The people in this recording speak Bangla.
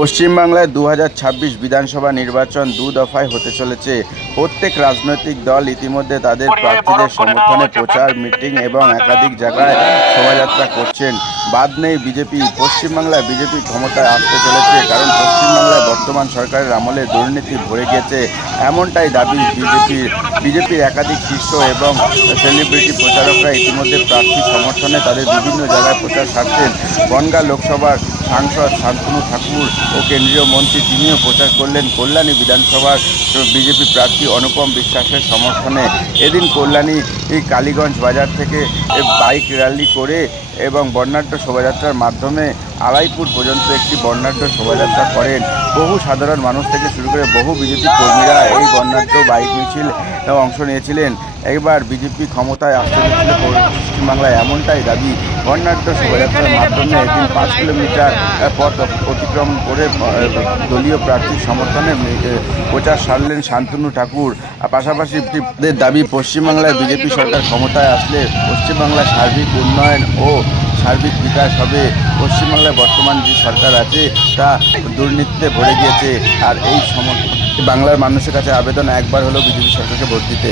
পশ্চিমবাংলায় ২০২৬ বিধানসভা নির্বাচন দফায় হতে চলেছে। প্রত্যেক রাজনৈতিক দল ইতিমধ্যে তাদের প্রার্থীদের সমর্থনে প্রচার, মিটিং এবং একাধিক জায়গায় শোভাযাত্রা করছেন। বাদ নেই বিজেপি। পশ্চিমবাংলায় বিজেপি ক্ষমতায় আসতে চলেছে, কারণ পশ্চিমবাংলায় বর্তমান সরকারের আমলে দুর্নীতি ভরে গেছে, এমনটাই দাবি বিজেপির একাধিক শীর্ষ এবং সেলিব্রিটি প্রচারকরা ইতিমধ্যে প্রার্থী সমর্থনে তাদের বিভিন্ন জায়গায় প্রচার সারছেন। বনগাঁ লোকসভার সাংসদ শান্তনু ঠাকুর ও কেন্দ্রীয় মন্ত্রী তিনিও প্রচার করলেন কল্যাণী বিধানসভার বিজেপি প্রার্থী অনুপম বিশ্বাসের সমর্থনে। এদিন কল্যাণী কালীগঞ্জ বাজার থেকে বাইক র্যালি করে এবং বর্ণাঢ্য শোভাযাত্রার মাধ্যমে আলাইপুর পর্যন্ত একটি বর্ণাঢ্য শোভাযাত্রা করেন। বহু সাধারণ মানুষ থেকে শুরু করে বহু বিজেপি কর্মীরা এই বর্ণাঢ্য বাইক মিছিল অংশ নিয়েছিলেন। এবার বিজেপি ক্ষমতায় আসতে চলেছিল পশ্চিমবাংলায়, এমনটাই দাবি। বর্ণাঢ্য শোভাযাত্রার মাধ্যমে এদিন 5 কিলোমিটার পথ অতিক্রম করে দলীয় প্রার্থীর সমর্থনে প্রচার সারলেন শান্তনু ঠাকুর। পাশাপাশি দাবি, পশ্চিমবাংলায় বিজেপি সরকার ক্ষমতায় আসলে পশ্চিমবাংলার সার্বিক উন্নয়ন ও সার্বিক বিকাশ হবে। পশ্চিমবাংলায় বর্তমান যে সরকার আছে তা দুর্নীতিতে ভরে গিয়েছে, আর এই বাংলার মানুষের কাছে আবেদন, একবার হলেও বিজেপি সরকারকে ভোট দিতে।